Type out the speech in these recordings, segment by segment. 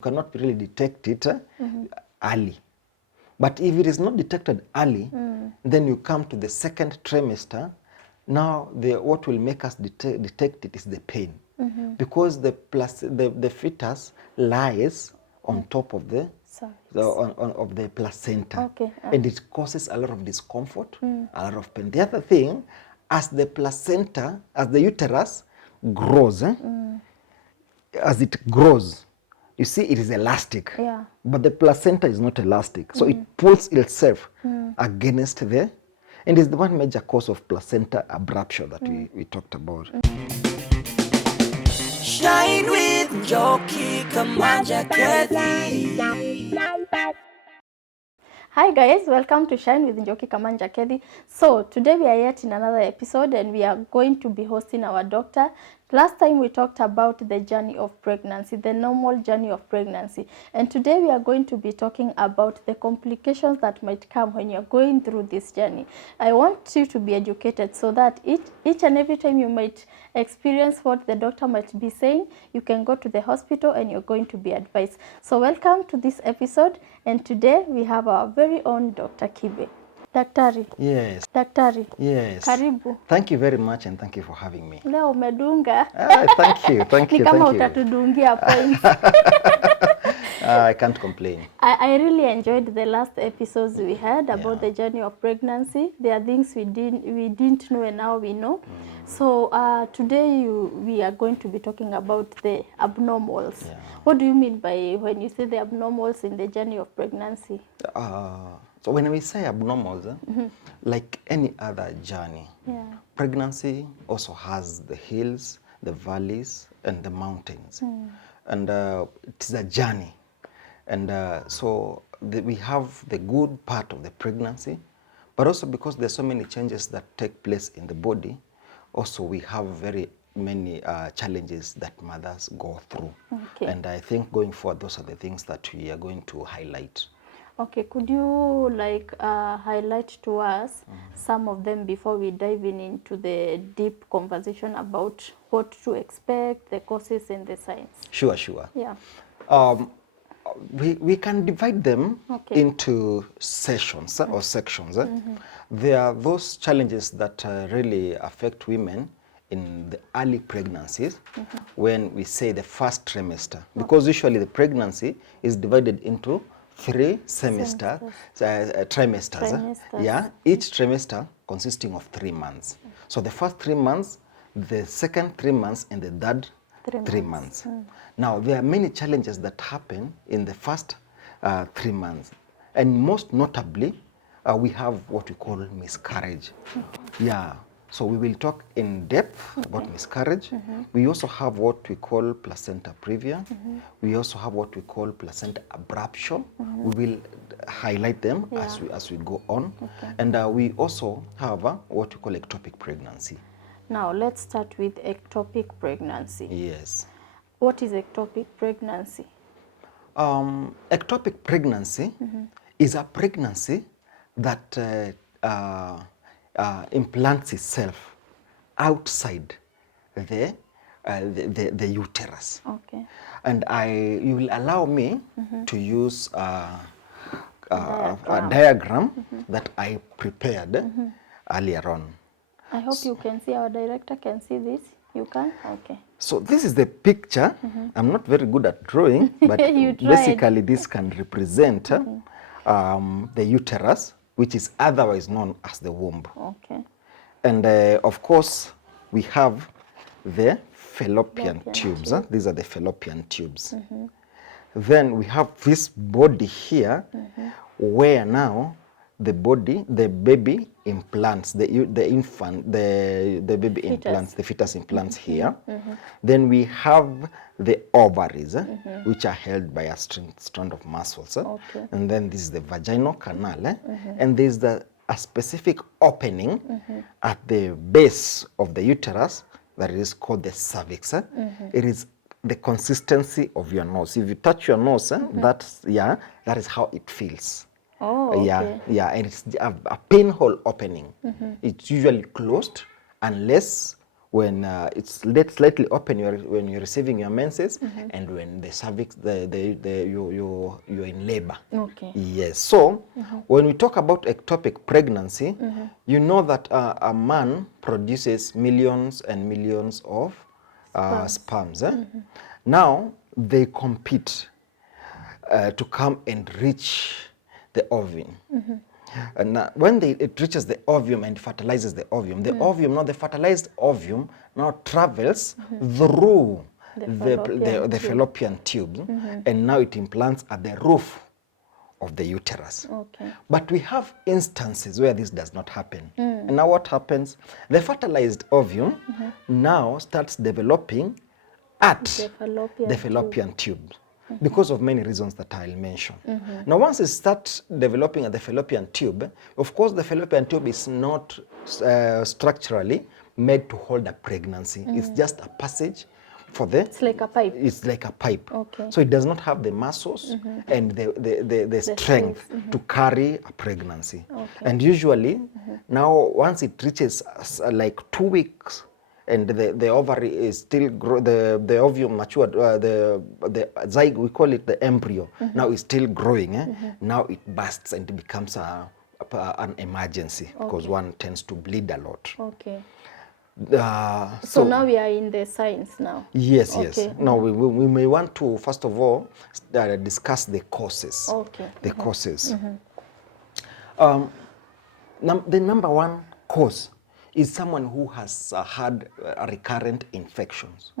cannot really detect it early. But if it is not detected early, then you come to the second trimester. Now, what will make us detect it is the pain, because the fetus lies on top of the of the placenta, and it causes a lot of discomfort, a lot of pain. The other thing, as the placenta, as the uterus grows, as it grows, you see it is elastic, but the placenta is not elastic, so it pulls itself against the, and is the one major cause of placenta abraptio that we talked about. Shine with Njoki Kamanja Kethi. Hi guys, welcome to Shine with Njoki Kamanja Kethi. So today we are yet in another episode and we are going to be hosting our doctor. Last time we talked about the journey of pregnancy, the normal journey of pregnancy. And today we are going to be talking about the complications that might come when you're going through this journey. I want you to be educated so that each and every time you might experience what the doctor might be saying, you can go to the hospital and you're going to be advised. So welcome to this episode, and today we have our very own Dr. Kibe. Daktari. Yes. Daktari. Yes. Karibu. Thank you very much, and thank you for having me. Leo umedunga. Thank you, thank you, Ni kama thank you. utatudungia points. I can't complain. I really enjoyed the last episodes we had about the journey of pregnancy. There are things we didn't know and now we know. So today we are going to be talking about the abnormals. What do you mean by when you say the abnormals in the journey of pregnancy? So when we say abnormals, like any other journey, pregnancy also has the hills, the valleys, and the mountains. And it's a journey. And so we have the good part of the pregnancy, but also because there's so many changes that take place in the body, also we have very many challenges that mothers go through. And I think going forward, those are the things that we are going to highlight. Okay, could you highlight to us some of them before we dive into the deep conversation about what to expect, the causes and the signs? Sure. Yeah. We can divide them into sessions or sections. There are those challenges that really affect women in the early pregnancies when we say the first trimester, because usually the pregnancy is divided into 3 trimesters. Yeah, each trimester consisting of 3 months. So the first 3 months, the second 3 months, and the third 3 months. Now, there are many challenges that happen in the first 3 months. And most notably, we have what we call miscarriage. Yeah. So we will talk in depth about miscarriage. We also have what we call placenta previa. We also have what we call placenta abraptio. We will highlight them as we go on. And we also have what we call ectopic pregnancy. Now let's start with ectopic pregnancy. Yes. What is ectopic pregnancy? Ectopic pregnancy is a pregnancy that implants itself outside the uterus. Okay. And you will allow me to use a diagram that I prepared earlier on. I hope you can see, our director can see this. You can? Okay. So this is the picture. I'm not very good at drawing, but basically this can represent the uterus, which is otherwise known as the womb. Okay. And of course, we have the fallopian tubes. These are the fallopian tubes. Then we have this body here, where now the baby implants, the baby implants, the fetus implants here. Then we have the ovaries, which are held by a strand of muscles. And then this is the vaginal canal. And there's a specific opening at the base of the uterus that is called the cervix. It is the consistency of your nose. If you touch your nose, that is how it feels. Oh, okay. And it's a pinhole opening. It's usually closed unless when it's slightly open when you're receiving your menses, and when the cervix, you're in labor. Okay. Yes. So when we talk about ectopic pregnancy, you know that a man produces millions and millions of sperms. Now they compete to come and reach the ovum. And when it reaches the ovum and fertilizes the ovum, the fertilized ovum now travels through the fallopian tube, and now it implants at the roof of the uterus. Okay. But we have instances where this does not happen. And now what happens? The fertilized ovum now starts developing at the fallopian tube. Because of many reasons that I'll mention. Now, once it starts developing at the fallopian tube, of course, the fallopian tube is not structurally made to hold a pregnancy. It's just a passage for the... It's like a pipe. It's like a pipe. Okay. So it does not have the muscles and the strength to carry a pregnancy. Okay. And usually, now once it reaches like 2 weeks, and the ovary is still the ovum matured, the zygote, we call it the embryo, now is still growing. Now it bursts and it becomes an emergency, because one tends to bleed a lot. Okay. So now we are in the signs now. Yes, okay. Yes. Now we may want to first of all discuss the causes. Okay. The causes. The number one cause is someone who has had recurrent infections.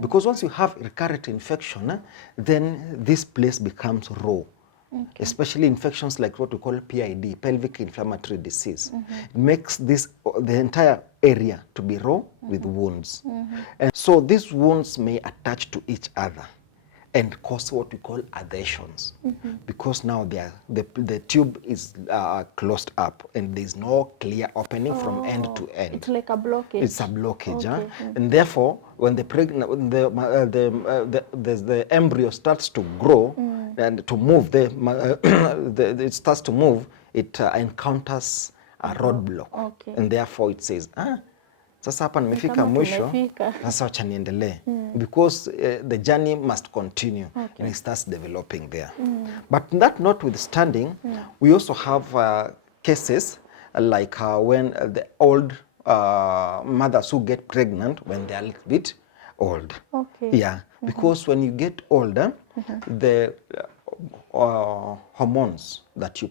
Because once you have recurrent infection, then this place becomes raw. Okay. Especially infections like what we call PID, pelvic inflammatory disease. It makes the entire area to be raw with wounds. And so these wounds may attach to each other and cause what we call adhesions, because now the tube is closed up and there's no clear opening from end to end. It's like a blockage. It's a blockage, and therefore when the embryo starts to grow and to move, it starts to move, it encounters a roadblock, and therefore it says, sasa hapa nimefika mwisho, sasa wacha niendelee, because the journey must continue, and it starts developing there. But that notwithstanding, we also have cases like when the old mothers who get pregnant when they are a little bit old. Okay. Yeah, because when you get older, the hormones that a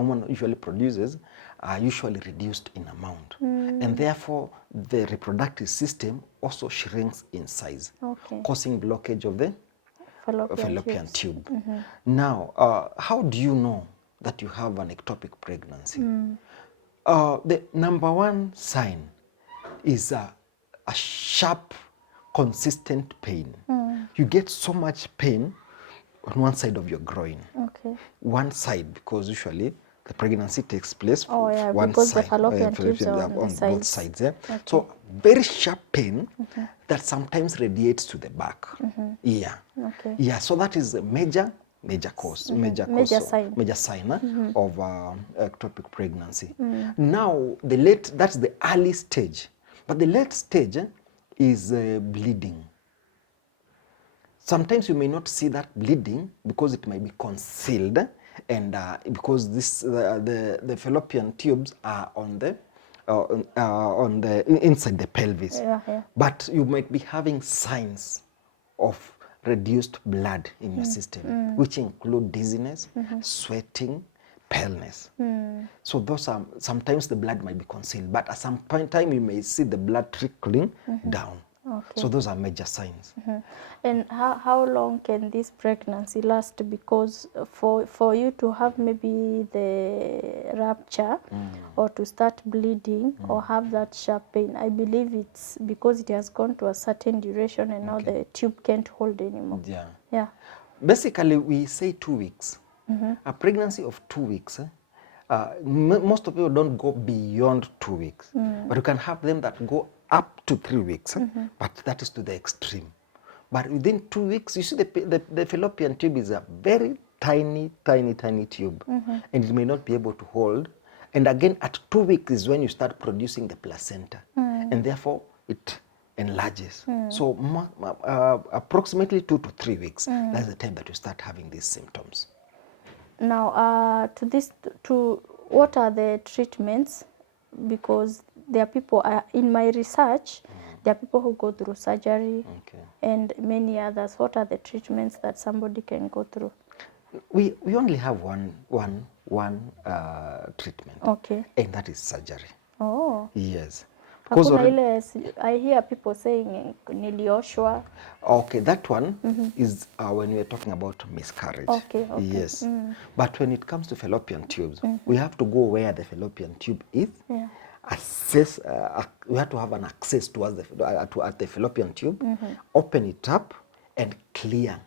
woman usually produces are usually reduced in amount, and therefore the reproductive system also shrinks in size, causing blockage of the fallopian tube. Now, how do you know that you have an ectopic pregnancy? The number one sign is a sharp, consistent pain. You get so much pain on one side of your groin. One side, because usually the pregnancy takes place one because side, the fallopian tubes are on both sides. So very sharp pain that sometimes radiates to the back. Yeah. So that is a major cause, major sign of ectopic pregnancy. Now that's the early stage, but the late stage is bleeding. Sometimes you may not see that bleeding because it might be concealed, and because the fallopian tubes are on the inside the pelvis. But you might be having signs of reduced blood in your system, which include dizziness, sweating, paleness. So those are, sometimes the blood might be concealed, but at some point in time you may see the blood trickling down. So those are major signs. And how long can this pregnancy last? Because for you to have maybe the rupture or to start bleeding or have that sharp pain, I believe it's because it has gone to a certain duration and now the tube can't hold anymore. Yeah. Basically, we say 2 weeks. A pregnancy of 2 weeks, most of people don't go beyond 2 weeks, but you can have them that go up to 3 weeks, but that is to the extreme. But within 2 weeks, you see the fallopian tube is a very tiny tube, and it may not be able to hold. And again, at 2 weeks is when you start producing the placenta, and therefore it enlarges. So approximately 2 to 3 weeks, that's the time that you start having these symptoms. Now, what are the treatments? Because there are people, in my research, there are people who go through surgery and many others. What are the treatments that somebody can go through? We only have one treatment. Okay. And that is surgery. Oh. Yes. Hakuna ile, I hear people saying nilioshwa. Okay, that one is when we are talking about miscarriage. Okay. Yes. But when it comes to fallopian tubes, we have to go where the fallopian tube is. Yeah. Assess. We have to have an access towards at the fallopian tube, open it up, and clear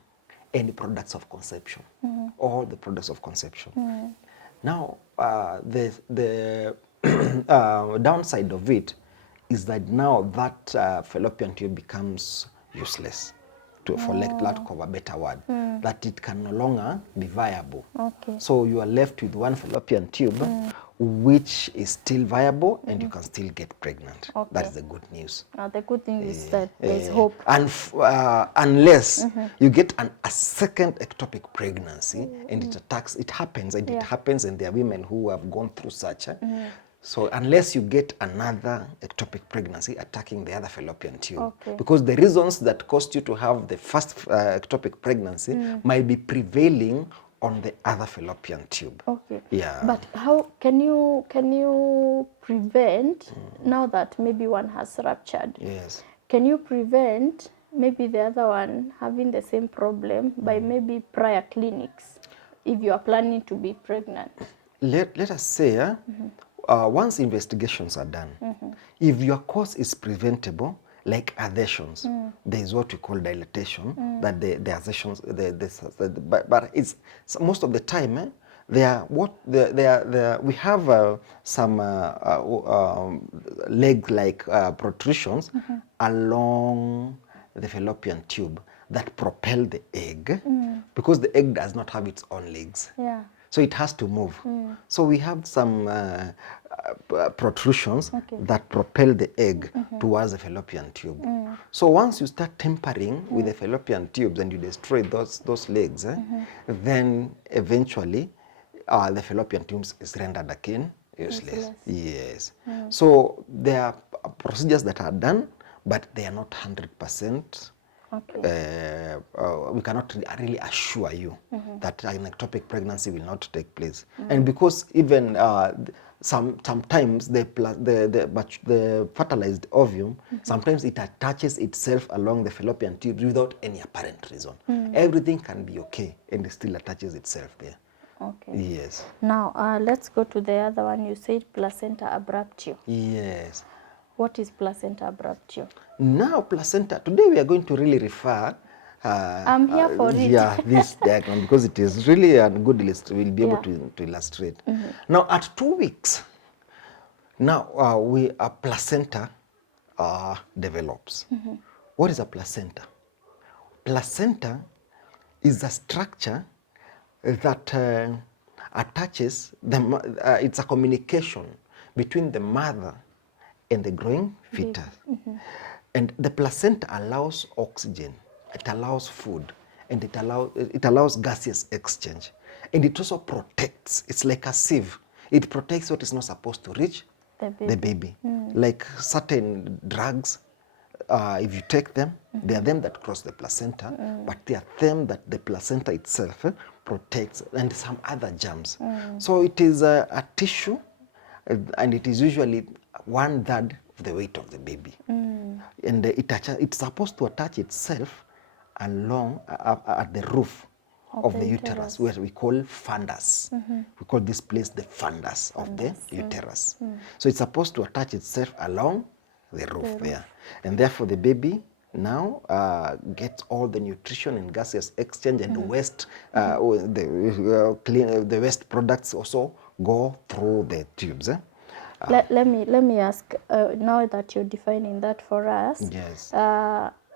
any products of conception, all the products of conception. Now, the downside of it is that now that fallopian tube becomes useless, for lack of a better word, that it can no longer be viable. Okay. So you are left with one fallopian tube which is still viable and you can still get pregnant. Okay. That is the good news. The good thing is that there's hope. And unless you get a second ectopic pregnancy and it happens and there are women who have gone through such. So unless you get another ectopic pregnancy attacking the other fallopian tube, because the reasons that caused you to have the first ectopic pregnancy might be prevailing on the other fallopian tube. Okay. Yeah. But how can you prevent now that maybe one has ruptured? Yes. Can you prevent maybe the other one having the same problem by maybe prior clinics if you are planning to be pregnant? Let us say once investigations are done, if your cause is preventable, like adhesions, there is what we call dilatation, that the adhesions, but it's most of the time, we have some leg-like protrusions along the fallopian tube that propel the egg, because the egg does not have its own legs. Yeah. So it has to move. So we have some protrusions that propel the egg towards the fallopian tube. So once you start tampering with the fallopian tubes and you destroy those legs, then eventually the fallopian tubes is rendered again useless. Yes. So there are procedures that are done, but they are not 100%. Okay. We cannot really assure you that an ectopic pregnancy will not take place. And because even sometimes the fertilized ovum, sometimes it attaches itself along the fallopian tube without any apparent reason. Everything can be okay and it still attaches itself there. Okay. Yes. Now, let's go to the other one. You said placenta abraptio. Yes. What is placenta abraptio? Now, placenta, today we are going to really refer I'm here for it. Yeah, this diagram, because it is really a good illustration. We'll be able to illustrate. Now, at 2 weeks, now a placenta develops. What is a placenta? Placenta is a structure that attaches, it's a communication between the mother and the growing fetus. And the placenta allows oxygen, it allows food, and it allows gaseous exchange. And it also protects, it's like a sieve. It protects what is not supposed to reach the baby. Like certain drugs, if you take them, they are them that cross the placenta, but they are them that the placenta itself protects, and some other germs. So it is a tissue, and it is usually 1/3 of the weight of the baby. And it's supposed to attach itself along at the roof of the uterus, where we call fundus. We call this place the fundus of the uterus. So it's supposed to attach itself along the roof there. And therefore the baby now gets all the nutrition and gaseous exchange, and the waste, the waste products also go through the tubes. Let me ask, now that you're defining that for us, yes.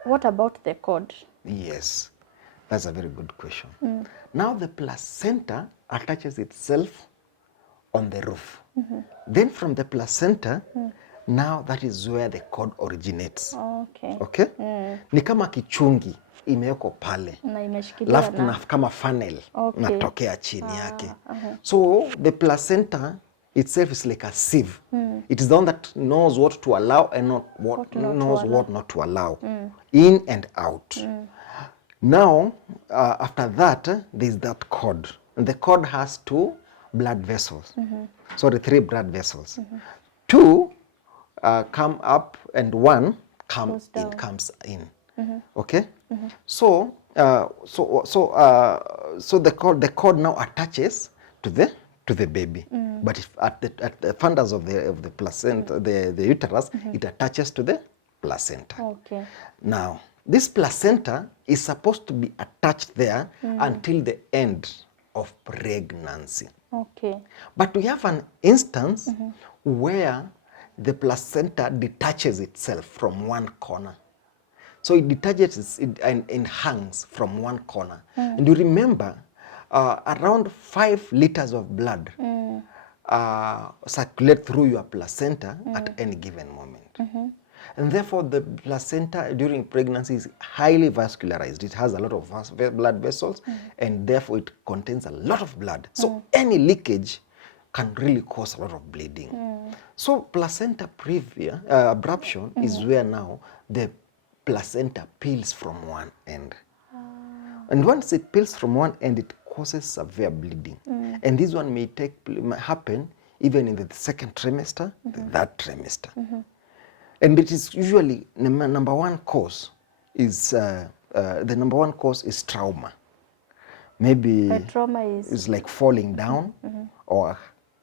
What about the cord? Yes, that's a very good question. Now the placenta attaches itself on the roof. Then from the placenta, now that is where the cord originates. Okay. Okay? Ni kama kichungi imewekwa pale. Na imeshikiliwa Alafu na kama funnel natokea chini yake. So the placenta itself is like a sieve. It is the one that knows what to allow and not what not to allow. In and out. Now, after that, there is that cord. And the cord has 2 blood vessels. Sorry, 3 blood vessels. 2 come up and 1 comes in. Okay? So the cord now attaches to the baby. But if at the fundus of the placenta, the uterus, it attaches to the placenta. Okay. Now, this placenta is supposed to be attached there until the end of pregnancy. Okay. But we have an instance where the placenta detaches itself from one corner. So it detaches and hangs from one corner. And you remember, around 5 liters of blood circulate through your placenta at any given moment. And therefore, the placenta during pregnancy is highly vascularized. It has a lot of blood vessels, and therefore it contains a lot of blood. So any leakage can really cause a lot of bleeding. So placenta previa, abruption is where now the placenta peels from one end. And once it peels from one end, it causes severe bleeding. And this one may happen even in the 2nd trimester, the 3rd trimester. And it is usually number one cause is trauma. Maybe trauma is like falling down, or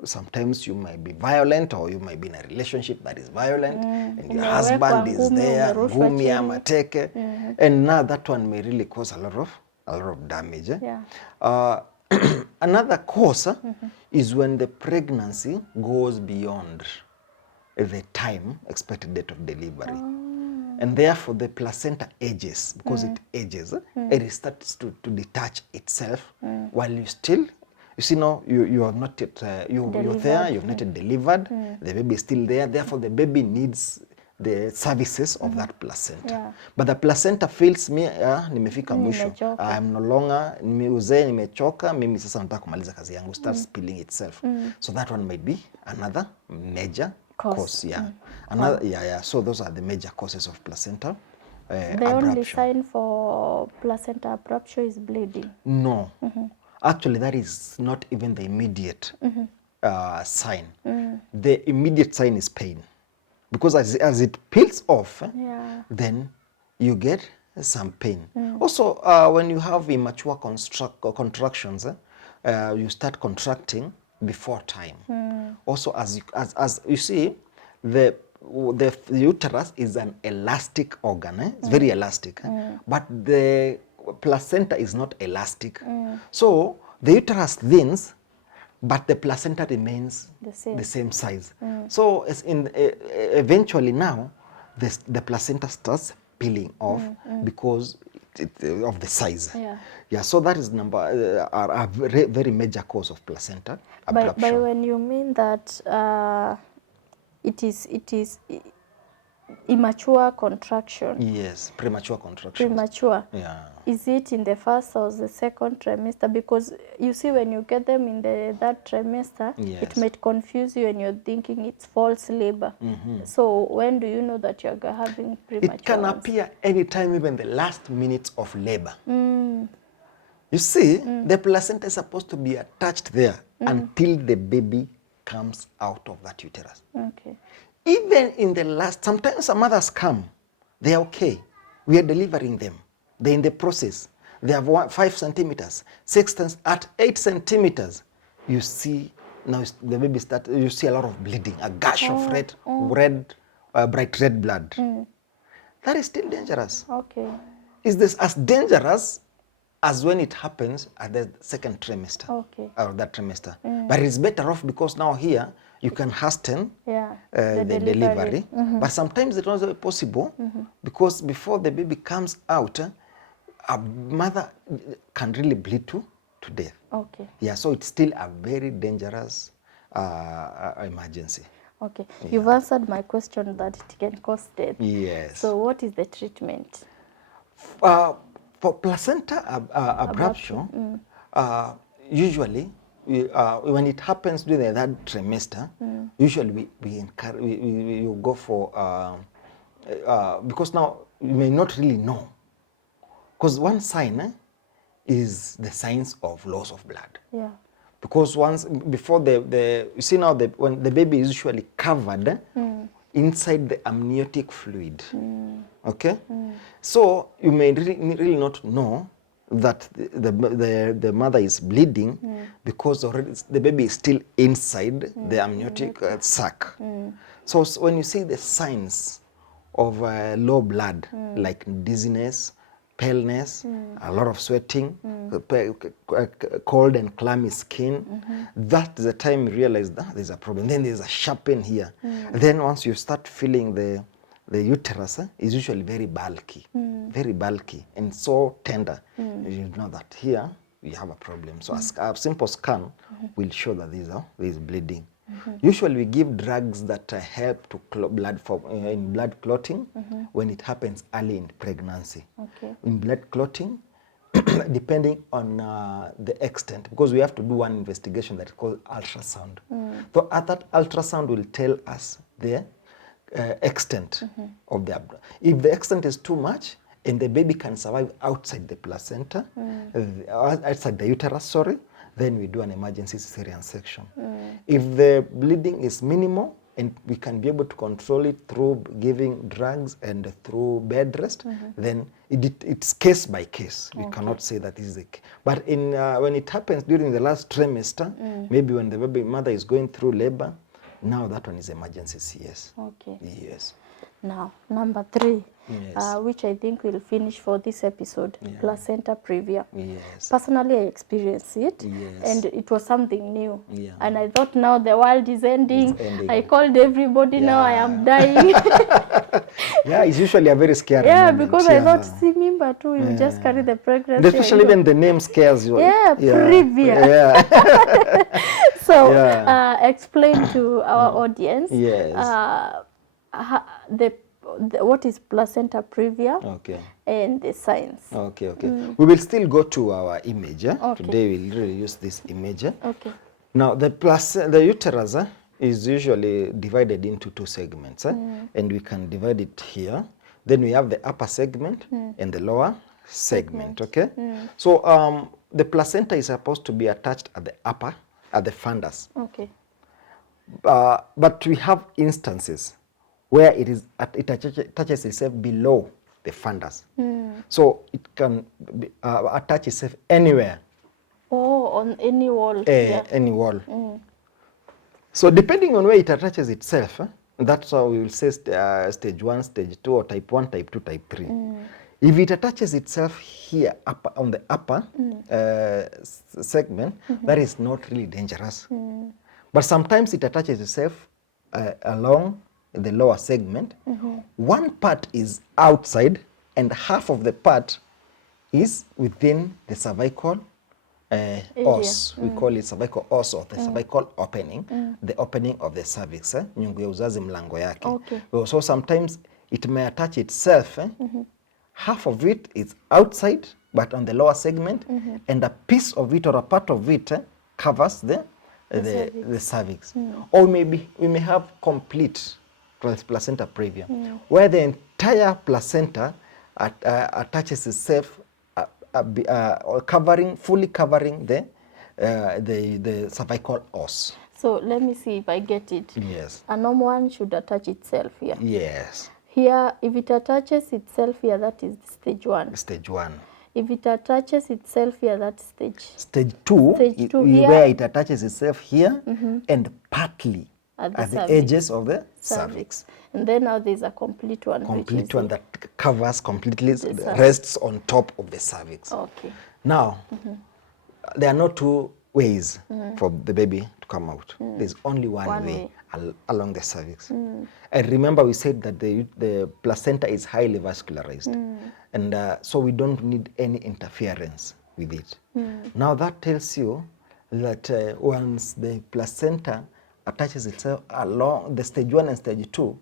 sometimes you might be violent, or you might be in a relationship that is violent, and your husband is there, ngumi ama teke, and now that one may really cause a lot of damage. Another cause is when the pregnancy goes beyond the time expected date of delivery. And therefore the placenta ages, because it ages, it starts to detach itself while you still, you see now, you have not yet, you're there, you've not yet delivered, the baby is still there, therefore the baby needs the services of that placenta. But the placenta feels me, nimefika mwisho. I'm no longer, uzee nimechoka, mimi sasa nataka kumaliza kazi yangu, starts spilling itself. So that one might be another major cause. So those are the major causes of placenta the abruption. only sign for placenta abruption is bleeding? No. Actually, that is not even the immediate sign. The immediate sign is pain. Because as it peels off, then you get some pain. Also, when you have immature contractions, you start contracting before time. Also, as you see, the uterus is an elastic organ. It's very elastic. But the placenta is not elastic. So the uterus thins, but the placenta remains the same size. So as eventually now, the placenta starts peeling off because of the size. So that is a very major cause of placenta abruption. By when you mean that it is immature contraction? Yes, premature contraction. Premature. Is it in the 1st or the 2nd trimester? Because you see, when you get them in the 3rd trimester, it might confuse you and you're thinking it's false labor. So when do you know that you're having premature? It can appear anytime, even the last minutes of labor. You see, the placenta is supposed to be attached there until the baby comes out of that uterus. Even in the last, sometimes some mothers come, they're okay. We are delivering them. They're in the process. They have 5 centimeters, 6 centimeters, at 8 centimeters. You see, now the baby you see a lot of bleeding, a gush of bright red blood. That is still dangerous. Is this as dangerous as when it happens at the 2nd trimester or that trimester? But it's better off because now here, you can hasten the delivery. But sometimes it's not possible because before the baby comes out, a mother can really bleed to death. So it's still a very dangerous emergency. Okay. You've answered my question that it can cause death. Yes. So what is the treatment? For placenta abruptio, usually when it happens during the 3rd trimester, usually you go for because now you may not really know, because one sign is the signs of loss of blood. Yeah. Because once before you see now when the baby is usually covered inside the amniotic fluid, okay, so you may really not know that the mother is bleeding because already the baby is still inside the amniotic sac. So when you see the signs of low blood, like dizziness, paleness, a lot of sweating, cold and clammy skin, that's the time you realize that there's a problem. Then there's a sharp pain here. Then once you start feeling the uterus is usually very bulky and so tender, you know that here we have a problem. So a simple scan will show that there is bleeding. Usually we give drugs that help to in blood clotting when it happens early in pregnancy. Okay. In blood clotting, depending on the extent, because we have to do one investigation that is called ultrasound. So that ultrasound will tell us the extent of the abdomen. If the extent is too much and the baby can survive outside the placenta, outside the uterus, sorry, then we do an emergency cesarean section. If the bleeding is minimal and we can be able to control it through giving drugs and through bed rest, then it's case by case. We cannot say that this is a case. But when it happens during the last trimester, maybe when the baby mother is going through labor, now that one is emergency CS. Okay. Yes. Now, number 3, Yes. which I think we'll finish for this episode, placenta previa. Yes. Personally, I experienced it, Yes. and it was something new. Yeah. And I thought now the world is ending. It's ending. I called everybody, now I am dying. Yeah, it's usually a very scary Yeah, moment. because I thought, see, mimba too, you just carry the And pregnancy. especially when the name scares you. Yeah, previa. Yeah. So, Yeah. explain to our audience Yes. what is placenta previa Okay. and the signs. Okay, okay. We will still go to our image. Okay. Today we'll really use this image. Okay. Now, the uterus is usually divided into 2 segments, and we can divide it here. Then we have the upper segment and the lower segment, okay? So the placenta is supposed to be attached at the upper, at the fundus. Okay. But we have instances where it attaches itself below the fundus. So it can attach itself anywhere. Oh, on any wall. Yeah. Any wall. So depending on where it attaches itself, that's how we will say stage 1, stage 2, or type 1, type 2, type 3. If it attaches itself here on the upper segment, that is not really dangerous. But sometimes it attaches itself along the lower segment. One part is outside and half of the part is within the cervical os. We call it cervical os, or the cervical opening, the opening of the cervix, nyungu ya uzazi mlango yake. Okay. So sometimes it may attach itself, half of it is outside but on the lower segment, and a piece of it or a part of it covers the cervix. Or maybe we may have complete placenta previa, where the entire placenta attaches itself, fully covering the cervical os. So let me see if I get it. Yes. A normal one should attach itself here. Yes. Here, if it attaches itself here, that is stage 1. Stage 1. If it attaches itself here, that's Stage 2, Stage 2 here. where it attaches itself here and partly At the at the cervix. edges of the cervix. And then now there's a complete one. which Complete is one that covers completely, rests on top of the cervix. Okay. Now, there are no 2 ways for the baby to come out. There's only one way along the cervix. And remember, we said that the placenta is highly vascularized. And so we don't need any interference with it. Now that tells you that once the placenta attaches itself along the stage 1 and stage 2,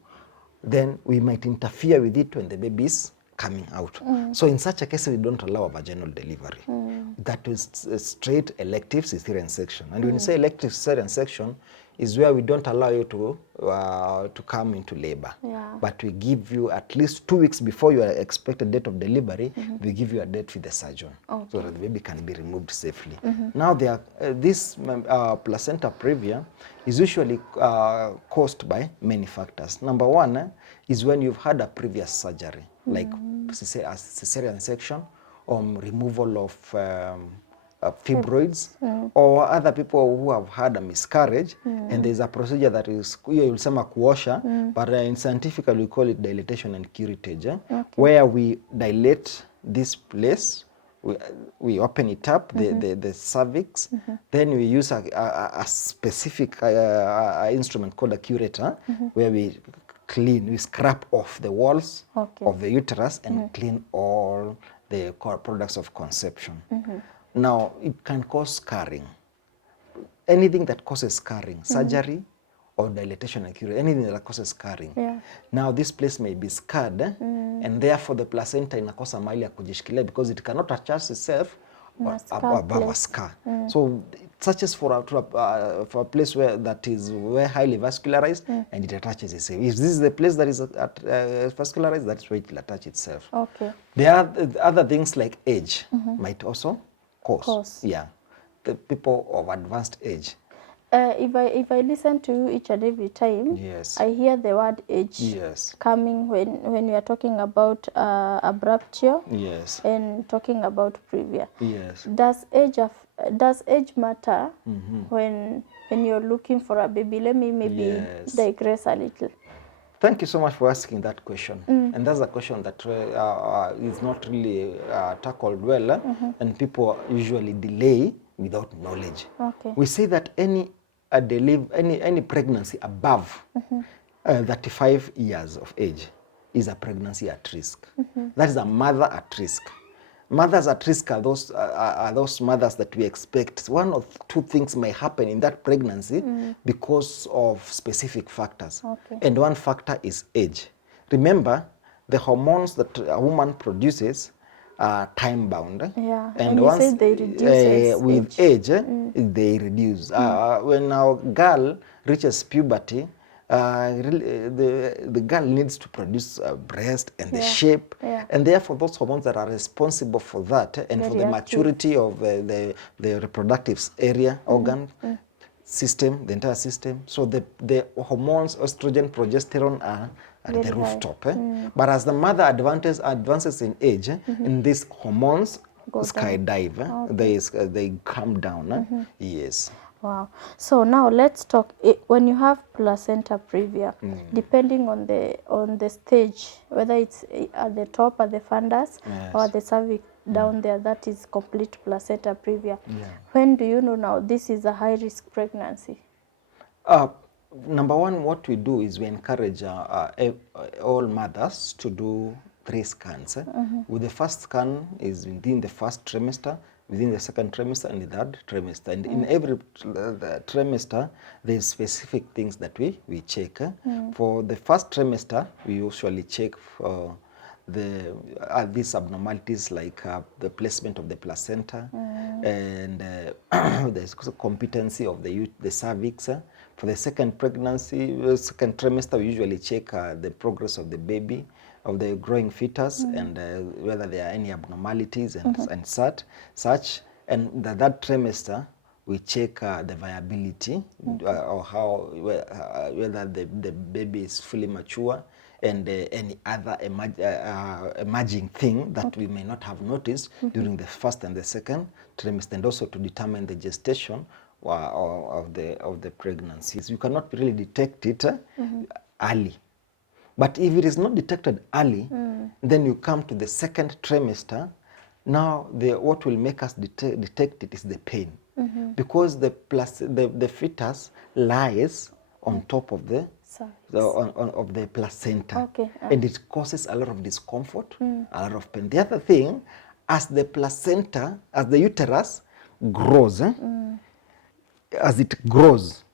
then we might interfere with it when the baby is coming out. So in such a case, we don't allow a vaginal delivery. That is straight elective cesarean section. And when you say elective cesarean section, is where we don't allow you to come into labor. Yeah. But we give you at least 2 weeks before your expected date of delivery, we give you a date with the surgeon, so that the baby can be removed safely. Now, this placenta previa is usually caused by many factors. Number one is when you've had a previous surgery, like cesarean section or removal of fibroids, or other people who have had a miscarriage, and there's a procedure that is, you'll say kuosha, but in scientifically we call it dilatation and curettage, where we dilate this place, we open it up, the cervix, then we use a specific instrument called a curator, where we scrap off the walls of the uterus and clean all the products of conception. Now, it can cause scarring. Anything that causes scarring, surgery or dilatation and curettage, anything that causes scarring. Yeah. Now, this place may be scarred, and therefore the placenta inakosa mahali ya kujishikilia because it cannot attach itself above a scar. So, such as for a place where that is highly vascularized, and it attaches itself. If this is the place that is vascularized, that's where it will attach itself. Okay. There are other things like age might also cause. Yeah, the people of advanced age. If I listen to you each and every time, Yes. I hear the word age Yes. coming when you are talking about Abraptio Yes. and talking about Previa. Yes. Does age matter when you're looking for a baby? Let me maybe digress a little. Thank you so much for asking that question. And that's a question that is not really tackled well, and people usually delay without knowledge. Okay. We say that any pregnancy above 35 years of age is a pregnancy at risk. That is a mother at risk. Mothers at risk are those mothers that we expect. One of two things may happen in that pregnancy because of specific factors. Okay. And one factor is age. Remember, the hormones that a woman produces are time bound. Yeah. And you once said they reduce with age, they reduce. When our girl reaches puberty, the girl needs to produce a breast and the shape, and therefore those hormones that are responsible for that and Very for the maturity of the reproductive area, organ system, the entire system. So the hormones, estrogen, progesterone are at the rooftop. But as the mother advances in age, and these hormones skydive, they come down. Yes. Wow. So now let's talk. When you have placenta previa, depending on the stage, whether it's at the top, at the fundus, or at the cervix down there, that is complete placenta previa. When do you know now this is a high risk pregnancy? Number one, what we do is we encourage all mothers to do 3 scans. With the first scan is within the first trimester, within the second trimester, and the third trimester. And in every trimester, there's specific things that we check. For the first trimester, we usually check for these abnormalities like the placement of the placenta and the competency of the cervix. For the second pregnancy, second trimester, we usually check the progress of the baby, of the growing fetus, and whether there are any abnormalities and such. And the third trimester, we check the viability or whether the baby is fully mature, and any other emerging thing that we may not have noticed during the first and the second trimester, and also to determine the gestation of the pregnancies. You cannot really detect it early. But if it is not detected early, then you come to the second trimester. Now, what will make us detect it is the pain, because the fetus lies on top of the placenta, and it causes a lot of discomfort, a lot of pain. The other thing, as the uterus grows, as it grows,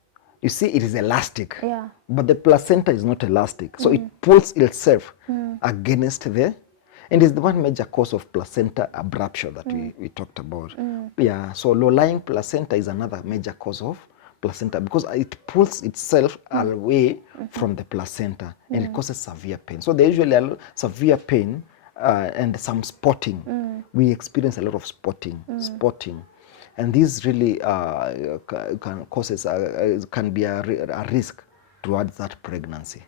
you see it is elastic. Yeah. But the placenta is not elastic. So it pulls itself against the, and is the one major cause of placenta abraptio that we talked about. Yeah, so low-lying placenta is another major cause of placenta because it pulls itself away from the placenta and it causes severe pain. So there usually a severe pain and some spotting. We experience a lot of spotting. And this really can be a risk towards that pregnancy.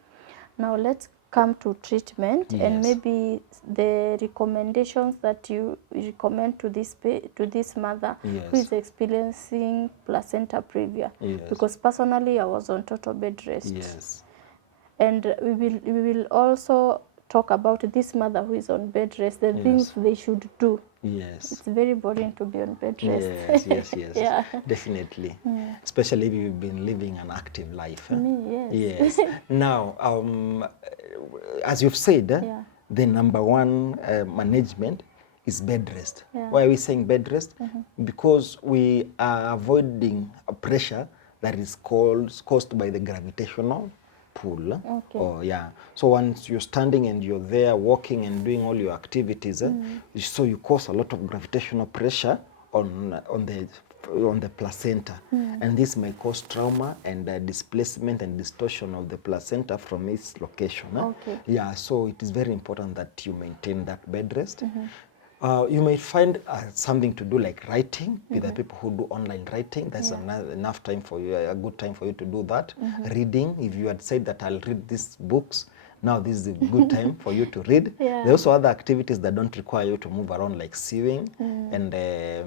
Now let's come to treatment and Yes. maybe the recommendations that you recommend to this mother who Yes. is experiencing placenta previa. Yes. Because personally I was on total bed rest. Yes. And we will also talk about this mother who is on bed rest, the things they should do. Yes. It's very boring to be on bed rest. Yes. Yeah. Definitely. Especially if you've been living an active life. Me, yes. Yes. Now, as you've said, Yeah. the number one management is bed rest. Yeah. Why are we saying bed rest? Because we are avoiding a pressure that is caused by the gravitational pull. Okay. Or yeah. So once you're standing and you're there walking and doing all your activities, so you cause a lot of gravitational pressure on the placenta, and this may cause trauma and displacement and distortion of the placenta from its location. Okay. Yeah, so it is very important that you maintain that bed rest. You may find something to do like writing with the people who do online writing. That's enough time for you, a good time for you to do that. Reading, if you had said that I'll read these books, now this is a good time for you to read. Yeah. There are also other activities that don't require you to move around like sewing and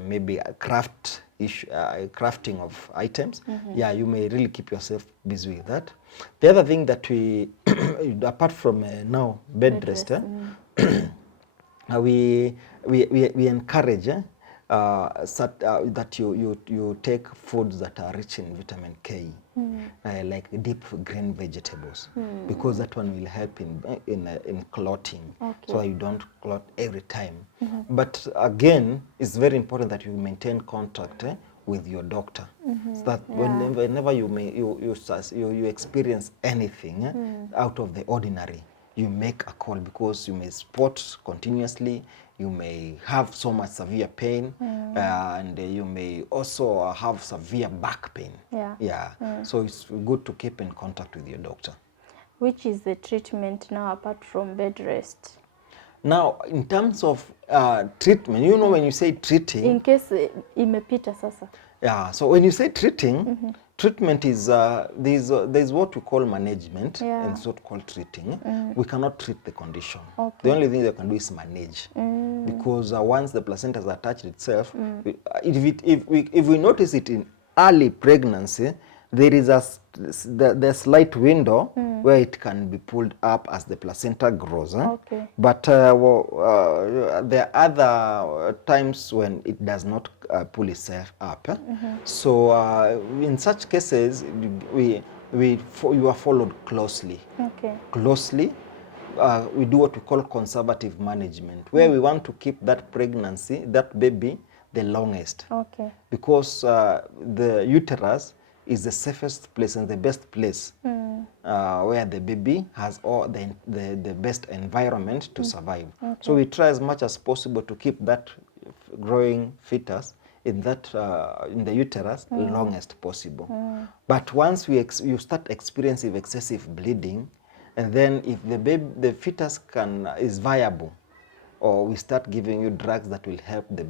maybe crafting of items. Yeah, you may really keep yourself busy with that. The other thing that we, apart from now bed rest, we encourage that you take foods that are rich in vitamin K, like deep green vegetables, because that one will help in clotting, Okay. so you don't clot every time. But again, it's very important that you maintain contact with your doctor, so that whenever you experience anything out of the ordinary, you make a call, because you may spot continuously, you may have so much severe pain, and you may also have severe back pain. Yeah. So it's good to keep in contact with your doctor. Which is the treatment now apart from bed rest? Now, in terms of treatment, you know, when you say treating, In case imepita sasa. yeah, so when you say treating, treatment is there's what we call management and it's what we call treating. We cannot treat the condition. Okay. The only thing they can do is manage, because once the placenta has attached itself, if we notice it in early pregnancy, there is the slight window where it can be pulled up as the placenta grows. Okay. But there are other times when it does not pull itself up. So in such cases, you are followed closely. Okay. Closely. We do what we call conservative management, where we want to keep that pregnancy, that baby, the longest. Okay. Because the uterus is the safest place and the best place where the baby has all the best environment to survive. Okay. So we try as much as possible to keep that growing fetus in that in the uterus longest possible. But once you start experiencing excessive bleeding, and then if the fetus is viable, or we start giving you drugs that will help the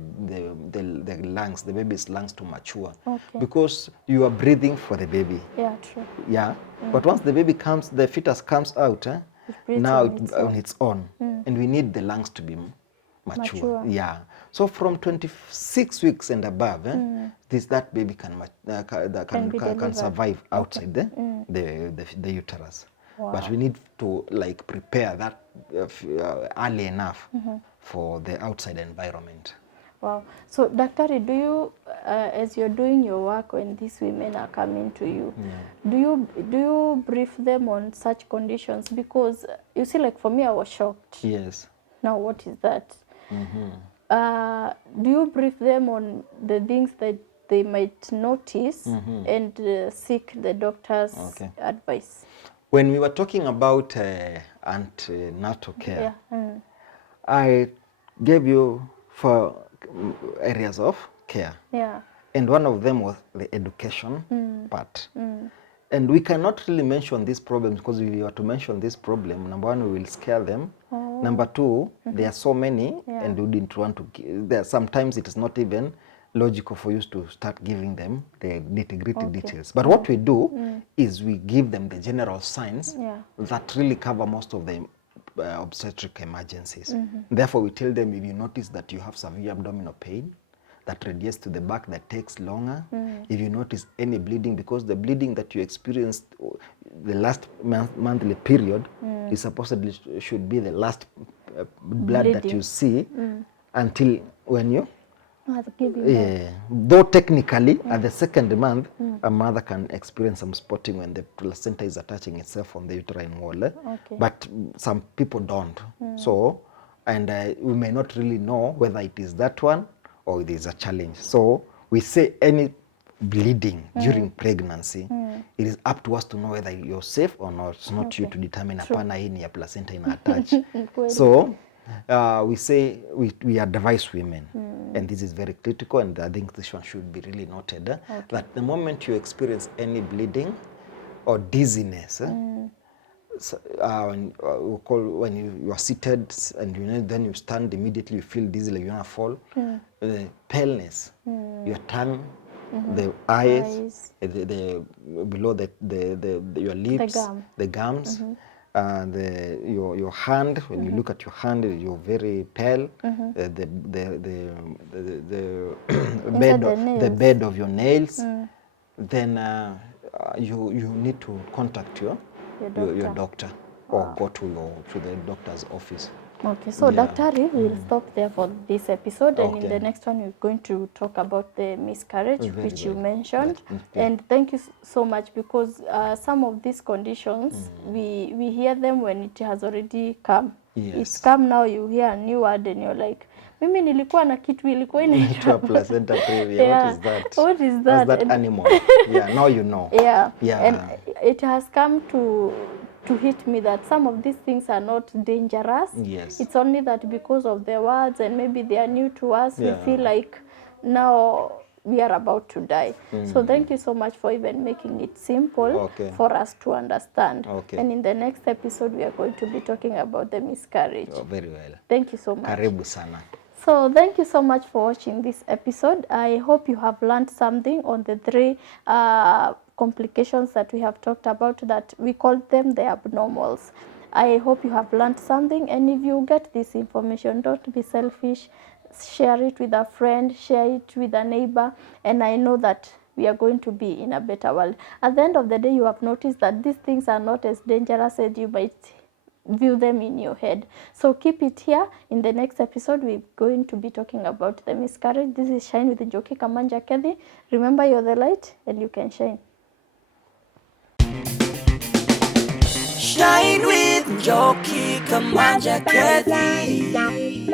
lungs, the baby's lungs to mature. Okay. Because you are breathing for the baby. Yeah, true. Yeah. But once the fetus comes out, now on its own. And we need the lungs to be mature. Yeah. So from 26 weeks and above, that baby can survive outside the uterus. Wow. But we need to prepare that early enough for the outside environment. Wow. So, Daktari, do you, as you're doing your work when these women are coming to you, do you brief them on such conditions? Because you see, like for me, I was shocked. Yes. Now, what is that? Do you brief them on the things that they might notice and seek the doctor's Okay. advice. When we were talking about antenatal care, I gave you 4 areas of care. Yeah. And one of them was the education part. And we cannot really mention these problems because if we were to mention this problem, number 1, we will scare them. Number 2, there are so many, and we didn't want to. Sometimes it is not even logical for you to start giving them the nitty-gritty details. But what we do is we give them the general signs that really cover most of the obstetric emergencies. Therefore, we tell them if you notice that you have severe abdominal pain, that radiates to the back, that takes longer. If you notice any bleeding, because the bleeding that you experienced the last monthly period is supposedly should be the last blood that you see until when you though technically at the 2nd month a mother can experience some spotting when the placenta is attaching itself on the uterine wall, but some people don't. So, and we may not really know whether it is that one or it is a challenge. So we say any bleeding during pregnancy, it is up to us to know whether you're safe or not. It's not you to determine hapana hii ni ya placenta ina attach. So we say we advise women, and this is very critical, and I think this one should be really noted, that the moment you experience any bleeding or dizziness, so, when you are seated and then you stand immediately, you feel dizzy, like you want to fall, paleness, your tongue, the eyes, the below your lips, the gums, your hand. When you look at your hand, you're very pale. The bed of your nails. Then you need to contact your doctor or go to the doctor's office. Okay, so Daktari, we'll stop there for this episode, and in the next one we're going to talk about the miscarriage, which you mentioned. And thank you so much, because some of these conditions, we hear them when it has already come. It's come now, you hear a new word and you're like, mimi nilikuwa na kitu ilikuwa inaitwa Placenta Previa. What is that? What is that? What's that animal? Yeah, now you know. And it has come to hit me that some of these things are not dangerous. Yes. It's only that because of the words and maybe they are new to us, we feel like now we are about to die. So thank you so much for even making it simple for us to understand. And in the next episode, we are going to be talking about the miscarriage. Oh, very well. Thank you so much. Karibu sana. So thank you so much for watching this episode. I hope you have learned something on the 3 complications that we have talked about, that we call them the abnormals. I hope you have learned something, and if you get this information, don't be selfish. Share it with a friend, share it with a neighbor, and I know that we are going to be in a better world. At the end of the day, you have noticed that these things are not as dangerous as you might view them in your head. So keep it here. In the next episode, we're going to be talking about the miscarriage. This is Shine with Njoki Kamanja Kethi. Remember, you're the light and you can shine. Shine with Njoki Kamanja Kethi.